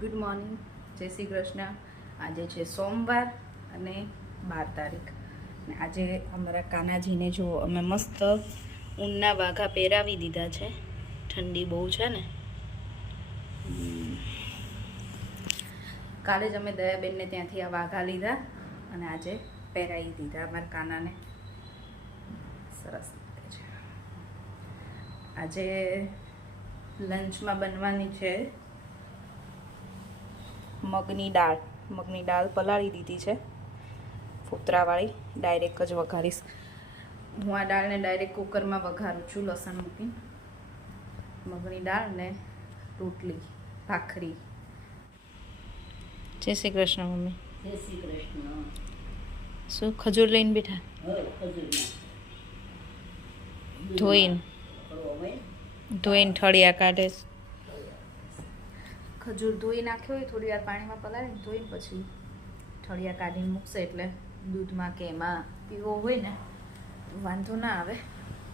Good morning, જય શ્રી કૃષ્ણ. આજે છે સોમવાર અને 12 તારીખ. અને આજે અમારા કાનાજીને જો અમે મસ્ત ઊનના વાઘા પહેરાવી દીધા છે. ઠંડી બહુ છે ને. કાલે જ અમે દયાબેનને ત્યાંથી આ વાઘા લીધા અને આજે પહેરાવી દીધા અમારા કાનાને. સરસ રીતે છે. આજે લંચમાં બનવાની છે મગની દાળ પલાળી દીધી છે ફોતરાવાળી. ડાયરેક્ટ જ વઘારીશ. હું આ દાળને ડાયરેક્ટ કુકરમાં વઘારું છું લસણ મૂકીને. મગની દાળ ને રોટલી ભાખરી. જય શ્રી કૃષ્ણ મમ્મી. જય શ્રી કૃષ્ણ. શું ખજૂર લઈને બેઠા? ધોઈને ઠળિયા કાઢે. ખજૂર ધોઈ નાખ્યો હોય, થોડી વાર પાણીમાં પલાળીને ધોઈને પછી ઠળિયા કાઢીને મૂકશે એટલે દૂધમાં કે એમાં પીવો હોય ને વાંધો ના આવે.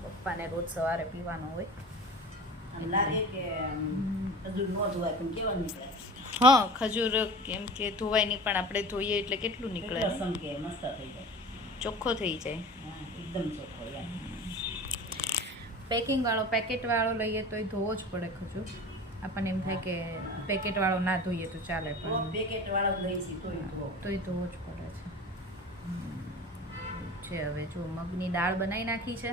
પપ્પાને રોજ સવારે પીવાનો હોય. હા, ખજૂર કેમ કે ધોવાય નહીં, પણ આપણે ધોઈએ એટલે કેટલું નીકળે, ચોખ્ખો થઈ જાય. પેકિંગ વાળો પેકેટ વાળો લઈએ તો ધોવો જ પડે ખજૂર. આપણને એમ થાય કે પેકેટ વાળો ના ધોઈએ તો ચાલે, પણ પેકેટ વાળો લઈશી તોય ધોવો જ પડે છે. હવે જો મગની દાળ બનાવી નાખી છે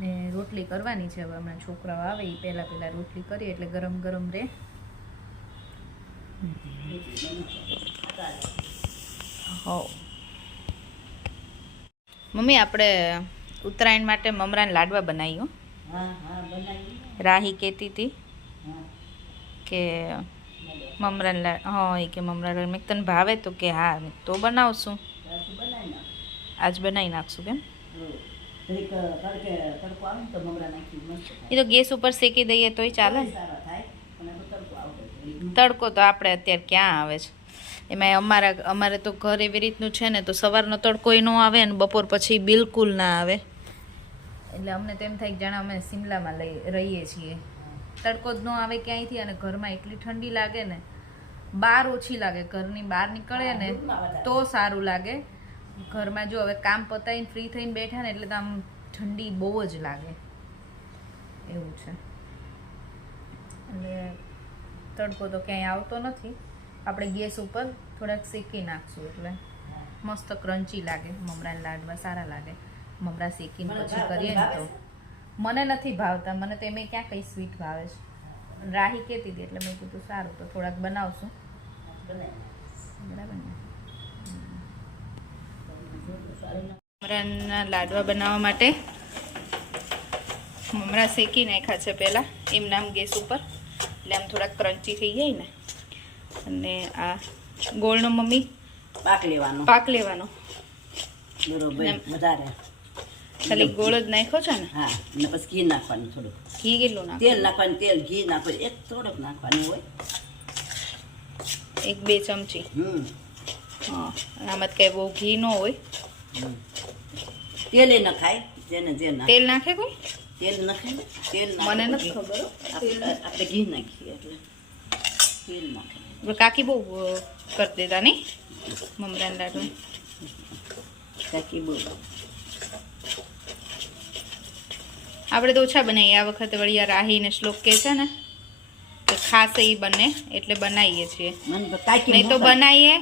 ને રોટલી કરવાની છે. હવે હમણાં છોકરાઓ આવે એ પહેલાં રોટલી કરીએ એટલે ગરમ ગરમ રહે. હો મમ્મી, આપણે ઉત્તરાયણ માટે મમરાના લાડવા બનાવ્યો. રાહી કહેતી હતી કે મમરાના હા, એ કે મમરા મેં તને ભાવે તો કે હા, તો બનાવશું. આજ બનાવી નાખશું. કેમ એ તો ગેસ ઉપર શેકી દઈએ તોય ચાલે. તડકો તો આપણે અત્યારે ક્યાં આવે છે. એમાં અમારે તો ઘર એવી રીતનું છે ને, તો સવારનો તડકો ન આવે ને બપોર પછી બિલકુલ ના આવે. એટલે અમને તો એમ થાય કે જાણે અમે શિમલામાં રહીએ છીએ. તડકો જ ન આવે ક્યાંયથી, અને ઘરમાં એટલી ઠંડી લાગે ને. બહાર ઓછી લાગે, ઘરની બહાર નીકળે ને તો સારું લાગે. ઘરમાં જો હવે કામ પતાવીને ફ્રી થઈને બેઠા ને એટલે તો આમ ઠંડી બહુ જ લાગે એવું છે. એટલે તડકો તો ક્યાંય આવતો નથી. આપણે ગેસ ઉપર થોડાક શેકી નાખશું એટલે મસ્ત ક્રન્ચી લાગે. મમરાના લાડવા સારા લાગે. મમરા શેકીને પછી કરીએ ને તો. મને નથી ભાવતા, મને તો એમે ક્યાં કંઈ સ્વીટ ભાવે છે. રાહી કહેતી હતી એટલે મેં કીધું સારું તો થોડાક બનાવશું. બરાબર ને. મમરાના લાડવા બનાવવા માટે મમરા શેકી નાખ્યા છે પહેલાં એમ નામ ગેસ ઉપર, એટલે આમ થોડાક ક્રન્ચી થઈ જાય ને. અને આ ગોળનો મમ્મી પાક લેવાનો વધારે ખાલી ગોળ જ નાખ્યો છે ને. હા, અને પછી ઘી નાખવાનું થોડુંક. ઘી કેટલું નાખ? તેલ નાખવાનું, તેલ ઘી નાખવાનું, એક થોડુંક નાખવાનું હોય, 1-2 ચમચી. હા, આમાં કઈ બહુ ઘી ન હોય. તેલ ન ખાય જેને જે નાખે. તેલ નાખે કોઈ? તેલ નાખે, તેલ મને નથી ખબર. આપણે ઘી નાખીએ એટલે તેલ નાખે. કાકી બહુ કરી દેતા નહીં મમરાના લાડુ. કાકી બહુ. આપણે તો ઓછા બનાવીએ. આ વખતે વળી રાહી ને શ્લોક કે છે ને તો ખાસ એ બને એટલે બનાવીએ છીએ. નહીં તો બનાવીએ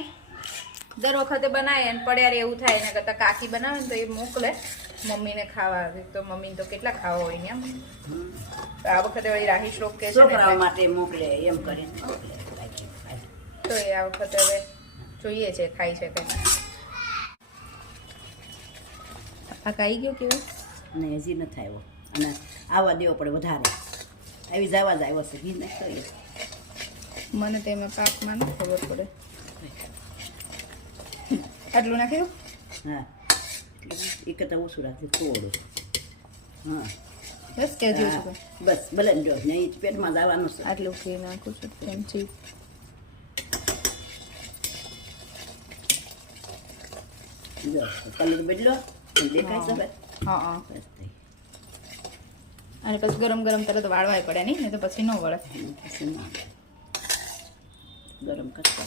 દર વખતે બનાવીએ અને પડ્યારે એવું થાય. એના કરતાં કાકી બનાવે ને તો એ મોકલે મમ્મીને ખાવા. તો મમ્મીને તો કેટલા ખાવા હોય ને. તો આ વખતે વળી રાહી શ્લોક કે છે છોકરાઓ માટે મોકલે એમ કરીને તો એ આ વખતે હવે જોઈએ છે ખાઈ છે કે આ ખાઈ ગયો કેવું. અને હજી નથી આવ્યો, અને આવવા દેવો પડે વધારે. આવી જવા જ આવ્યો છે. ઘી નાખી મને તો એમાં પાકમાં ન ખબર પડે. આટલું નાખ્યું? હા, એક કરતાં ઓછું રાખજે થોડું. હા બસ કે હજી બસ ભલે જો નહીં પેટમાં જવાનું છે. આટલું ઘી નાખું છું ચમચી. જો કલર બદલો દેખાય છે. હા હા, અને પછી ગરમ ગરમ તરત વાળવાય પડે નહીં ને, તો પછી ન વળે. ગરમ કરતા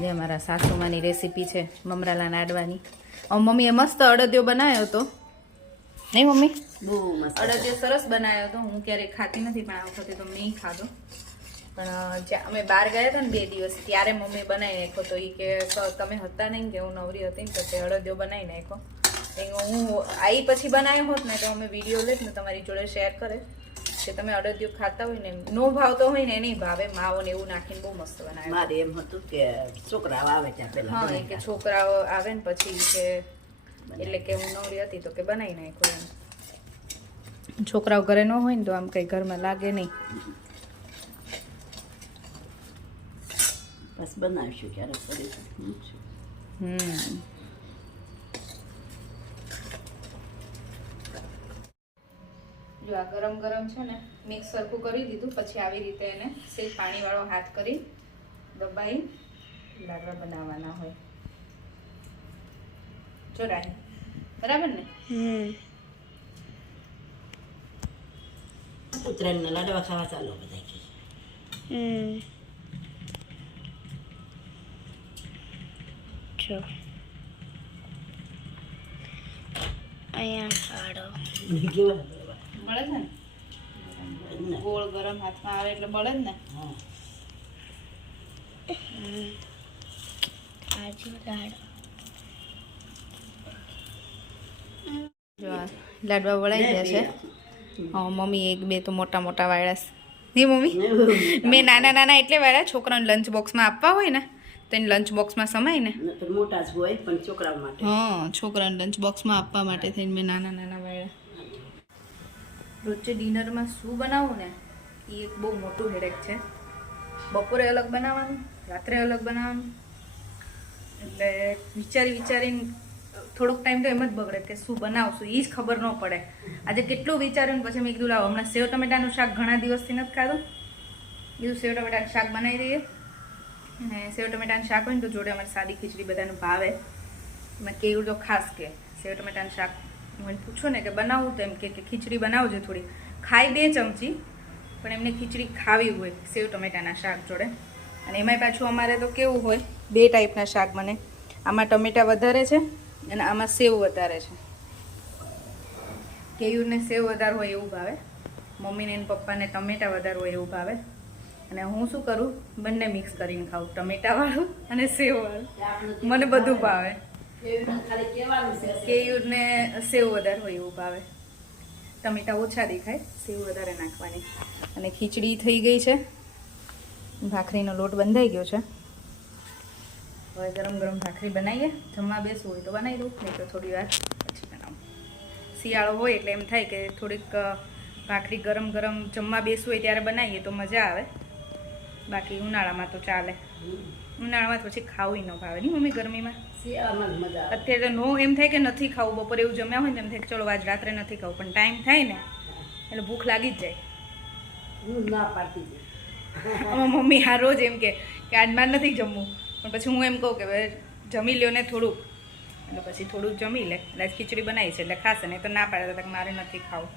જે અમારા સાસુમાની રેસીપી છે મમરાલા નાડવાની. મમ્મીએ મસ્ત અડદિયો બનાવ્યો હતો નહીં મમ્મી? બહુ મસ્ત. અડદિયો સરસ બનાવ્યો હતો. હું ક્યારેય ખાતી નથી પણ આ વખતે તો મેં ખાધો. પણ જ્યાં અમે બહાર ગયા હતા ને 2 દિવસ ત્યારે મમ્મી બનાવી નાખ્યો તો. એ કે તમે હતા નહીં કે હું નવરી હતી ને તો તે અડદિયો બનાવી નાખ્યો. હું આવી પછી બનાવ્યો હોત ને તો અમે વિડીયો લેત ને તમારી જોડે શેર કરે કે તમે અડદિયો ખાતા હોય ને નો ભાવતો હોય ને નહીં ભાવે માવો ને એવું નાખીને બહુ મસ્ત બનાવે. મારે એમ હતું કે છોકરાઓ આવે ત્યાં પહેલા હા એ કે છોકરાઓ આવે ને પછી કે એટલે કે હું નવરી હતી તો કે બનાવી નાખ્યો એમ. છોકરાઓ ઘરે ન હોય ને તો આમ કઈ ઘરમાં લાગે નહીં. બસ બનાવીશું ક્યારેક કરીશું. જો આ ગરમ ગરમ છે ને મિક્સ સરખું કરી દીધું પછી આવી રીતે એને સેજ પાણીવાળો હાથ કરી દબાઈ લાડવા બનાવવાના હોય. જો રાહી બરાબર ને? ઉત્તરાયણના લાડવા ખાવા ચાલો બધા કે. જો અહીંયા ખાડો કેવા બળે છે ને ગોળ ગરમ હાથમાં આવે એટલે બળે જ ને. કાજુ લાડુ જો આ લાડવા વળાઈ ગયા છે. હા મમ્મી 1-2 તો મોટા મોટા વાળ્યા નહીં મમ્મી? મેં નાના નાના એટલે વાળ્યા છોકરાને લંચ બોક્સમાં આપવા હોય ને તો એને લંચ બોક્સમાં સમાય ને. મોટા જ હોય પણ છોકરાઓ માટે. હા છોકરાને લંચ બોક્સમાં આપવા માટે થઈને મેં નાના નાના વાળ્યા. રોજે ડિનરમાં શું બનાવવું ને એ એક બહુ મોટું હેડેક છે. બપોરે અલગ બનાવવાનું, રાત્રે અલગ બનાવવાનું. એટલે વિચારીને થોડોક ટાઈમ તો એમ જ બગડે કે શું બનાવશું એ જ ખબર ન પડે. આજે કેટલું વિચાર્યું ને પછી મેં કીધું લાવો હમણાં સેવ ટમેટાનું શાક ઘણા દિવસથી નથી ખાધું. કીધું સેવ ટમેટાનું શાક બનાવી દઈએ. અને સેવ ટમેટાનું શાક હોય ને તો જોડે અમારે સાદી ખીચડી બધાને ભાવે. મેં કેવું તો ખાસ કે સેવ ટમેટાનું શાક મને પૂછો ને કે બનાવું તો એમ કે ખીચડી બનાવજો થોડી. ખાઈ 2 ચમચી પણ એમને ખીચડી ખાવી હોય સેવ ટમેટાના શાક જોડે. અને એમાંય પાછું અમારે તો કેવું હોય 2 ટાઈપના શાક બને. આમાં ટમેટા વધારે છે અને આમાં સેવ વધારે છે. કેયુરને સેવ વધારે હોય એવું ભાવે, મમ્મીને અને પપ્પાને ટમેટા વધારે હોય એવું ભાવે. અને હું શું કરું બંને મિક્સ કરીને ખાઉં, ટમેટાવાળું અને સેવવાળું. મને બધું ભાવે. કેયુરને સેવ વધારે હોય એવું ભાવે. ટમેટા ઓછા દેખાય, સેવ વધારે નાખવાની. અને ખીચડી થઈ ગઈ છે, ભાખરીનો લોટ બંધાઈ ગયો છે. હવે ગરમ ગરમ ભાખરી બનાવીએ. જમવા બેસવું હોય તો બનાવી દઉં, નહીં તો થોડી વાર પછી બનાવું. શિયાળો હોય એટલે એમ થાય કે થોડીક ભાખરી ગરમ ગરમ જમવા બેસવું હોય ત્યારે બનાવીએ તો મજા આવે. બાકી ઉનાળામાં તો ચાલે. ઉનાળામાં પછી ખાવું ન ભાવે નહીં મમ્મી ગરમીમાં. અત્યારે તો નો એમ થાય કે નથી ખાવું. બપોરે એવું જમ્યા હોય ને એમ થાય કે ચલો આજ રાત્રે નથી ખાવું, પણ ટાઈમ થાય ને એટલે ભૂખ લાગી જ જાય. ના પાડતી આમાં મમ્મી આ રોજ એમ કે આજ મારે નથી જમવું, પણ પછી હું એમ કહું કે ભાઈ જમી લ્યો ને થોડુંક, એટલે પછી થોડુંક જમી લે. એટલે ખીચડી બનાવી છે એટલે ખાશે, નહીં તો ના પાડે તો મારે નથી ખાવું.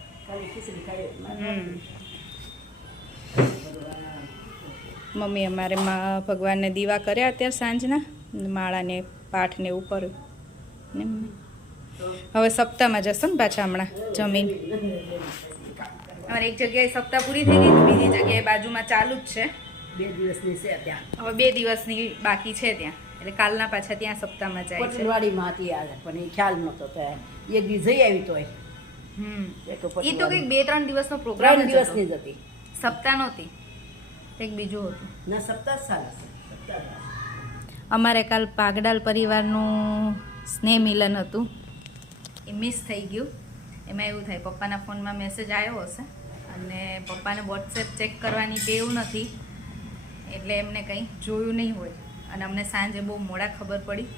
મમ્મી અમારે ભગવાનને દીવા કર્યા અત્યારે સાંજના, માળાને પાઠને એવું કર્યું ને. હવે સપ્તાહમાં જશો ને પાછા હમણાં જમીન. અમારે એક જગ્યાએ સપ્તાહ પૂરી થઈ ગઈ, બીજી જગ્યાએ બાજુમાં ચાલુ જ છે. 2 દિવસની છે ત્યાં. હવે 2 દિવસની બાકી છે ત્યાં, એટલે કાલના પાછા ત્યાં સપ્તાહમાં જાય છે. પટેલવાડીમાં હતી આ પણ એ ખ્યાલ નહોતો તો એક દી જઈ આવી તોય. એ તો કંઈક 2-3 દિવસનો પ્રોગ્રામ 3 દિવસની જ હતી. સપ્તાહ નહોતી, કંઈક બીજું હતું. ના સપ્તાહ સારા છે. અમારે કાલ પાગડાલ પરિવારનું સ્નેહ મિલન હતું, એ મિસ થઈ ગયું. એમાં એવું થાય પપ્પાના ફોનમાં મેસેજ આવ્યો હશે અને પપ્પાને વોટ્સએપ ચેક કરવાની ટેવ નથી એટલે એમને કંઈ જોયું નહીં હોય. અને અમને સાંજે બહુ મોડા ખબર પડી.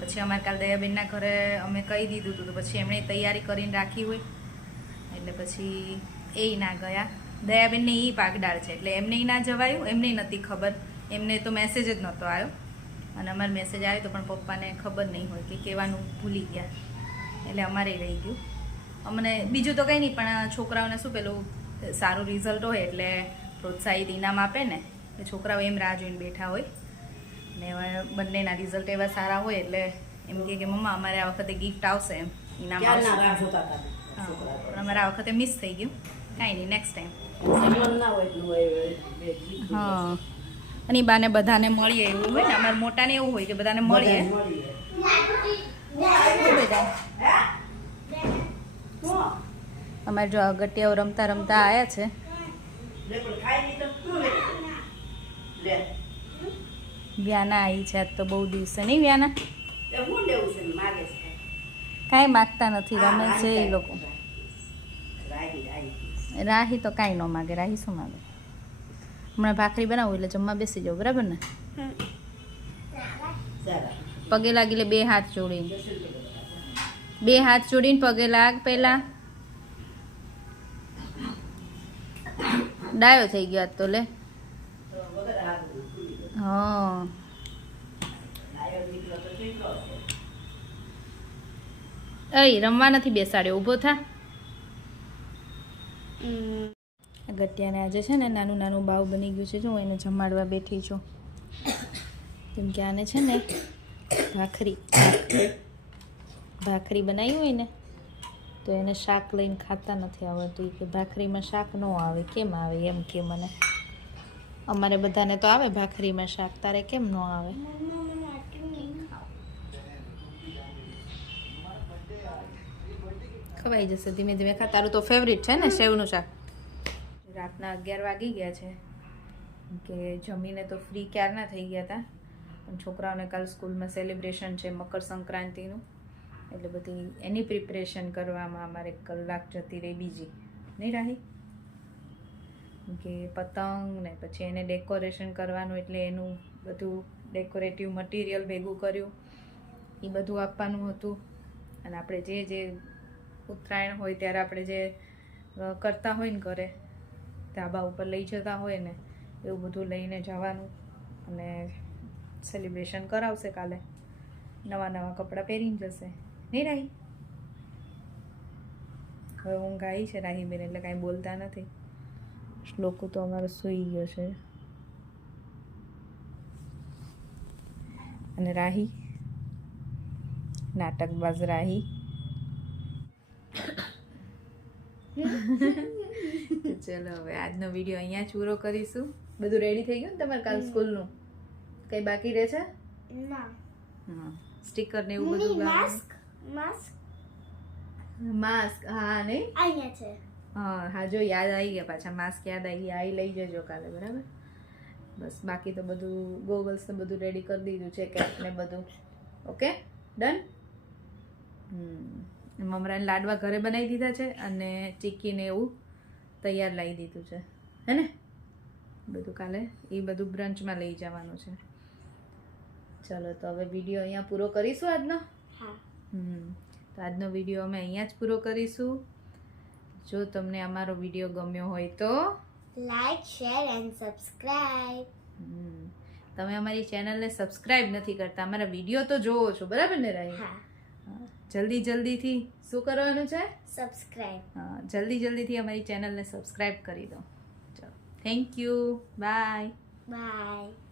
પછી અમારે કાલ દયાબેનના ઘરે અમે કહી દીધું હતું તો પછી એમણે તૈયારી કરીને રાખી હોય એટલે પછી એ ના ગયા. દયાબેનને એ પાગડાળ છે એટલે એમને ના જવાયું, એમને નથી ખબર, એમને તો મેસેજ જ નહોતો આવ્યો. અને અમારે મેસેજ આવ્યો તો પણ પપ્પાને ખબર નહીં હોય કે કહેવાનું ભૂલી ગયા એટલે અમારે રહી ગયું. અમને બીજું તો કંઈ નહીં, પણ છોકરાઓને શું પેલું સારું રિઝલ્ટ હોય એટલે પ્રોત્સાહિત ઇનામ આપે ને એટલે છોકરાઓ એમ રાહ જોઈને બેઠા હોય ને હવે બંનેના રિઝલ્ટ એવા સારા હોય એટલે એમ કહે કે મમ્મા અમારે આ વખતે ગિફ્ટ આવશે એમ ઇનામ આવશે ક્યારના રાહ જોતા હતા હા, છોકરા પણ અમારે આ વખતે મિસ થઈ ગયું કાંઈ નહીં નેક્સ્ટ ટાઈમ સંબંધ ના હોય એટલું હોય બે ગીત હા અને ઈ બાને બધાને મળીએ એવું હોય ને અમારા મોટાને એવું હોય કે બધાને મળીએ મળીએ શું બેટા અમારે જો અગટિયાઓ રમતા રમતા આવ્યા છે લે પણ ખાઈ નહીં તો શું લે વ્યાના આવી છે આજ તો બહુ દિવસે નહીં વ્યાના તે હું લેવું છે માગે છે કાંઈ માગતા નથી રમે છે એ લોકો રાહી રાહી તો કાંઈ ન માગે રાહી શું માગે હમણાં ભાખરી બનાવું એટલે જમવા બેસી જાવ બરાબર ને સારા પગે લાગી લે બે હાથ જોડીને બે હાથ જોડીને પગે લાગ પહેલા ડાયો થઈ ગયો આજ તો લે તો વગર હાથ હા લાયો દીકરો તો કેટલો છે અય રમવા નથી બેસાડ્યો ઊભો થા ગટિયાને આજે છે ને નાનું નાનું બાવ બની ગયું છે જો હું એને જમાડવા બેઠી છું કેમ કે આને છે ને ભાખરી બનાવી હોય ને તો એને શાક લઈને ખાતા નથી આવડતું કે ભાખરીમાં શાક ન આવે કેમ આવે એમ કે મને અમારે બધાને તો આવે ભાખરીમાં શાક તારે કેમ ન આવે ખવાઈ જશે ધીમે ધીમે ખા તારું તો ફેવરિટ છે ને સેવનું શાક રાતના 11 વાગી ગયા છે કે જમીને તો ફ્રી ક્યારના થઈ ગયા હતા પણ છોકરાઓને કાલ સ્કૂલમાં સેલિબ્રેશન છે મકર સંક્રાંતિનું એટલે બધી એની પ્રિપરેશન કરવામાં અમારે કલાક જતી રહી બીજી નહીં રાહી કે પતંગ ને પછી એને ડેકોરેશન કરવાનું એટલે એનું બધું ડેકોરેટિવ મટીરિયલ ભેગું કર્યું એ બધું આપવાનું હતું અને આપણે જે ઉત્તરાયણ હોય ત્યારે આપણે જે કરતા હોય ને ઘરે ધાબા ઉપર લઈ જતા હોય ને એવું બધું લઈને જવાનું અને સેલિબ્રેશન કરાવશે કાલે નવા નવા કપડાં પહેરીને જશે નહીં રાહી હવે ઊંઘ આવી છે રાહીબેન એટલે કાંઈ બોલતા નથી શ્લોકો તો અમારો સૂઈ ગયો છે અને રાહી નાટકબાજ રાહી ચલો હવે આજનો વિડીયો અહીંયા જ પૂરો કરીશું બધું રેડી થઈ ગયું ને તમારે કાલ સ્કૂલનું કઈ બાકી રહે છે ના હા સ્ટીકર ને એવું બધું માસ્ક માસ્ક હા નહીં અહીંયા છે હા જો યાદ આવી ગયા પાછા માસ્ક યાદ આવી ગયા લઈ જજો કાલે બરાબર બસ બાકી તો બધું ગોગલ્સ ને બધું રેડી કરી દીધું છે કેપ ને બધું ઓકે ડન મમરાને લાડવા ઘરે બનાવી દીધા છે અને ચીક્કીને એવું તૈયાર લાવી દીધું છે હે ને બધું કાલે એ બધું બ્રંચમાં લઈ જવાનું છે ચલો તો હવે વિડીયો અહીંયા પૂરો કરીશું આજનો હા તો આજનો વિડીયો અમે અહીંયા જ પૂરો કરીશું જો તમને અમારો વિડીયો ગમ્યો હોય તો લાઈક શેર એન્ડ સબસ્ક્રાઇબ તમે અમારી ચેનલને સબસ્ક્રાઇબ નથી કરતા અમારા વિડીયો તો જોવો છો બરાબર ને રાહી હા જલ્દીથી શું કરવાનું છે સબસ્ક્રાઇબ હા જલ્દીથી અમારી ચેનલને સબસ્ક્રાઇબ કરી દો ચલો થેન્ક યુ બાય બાય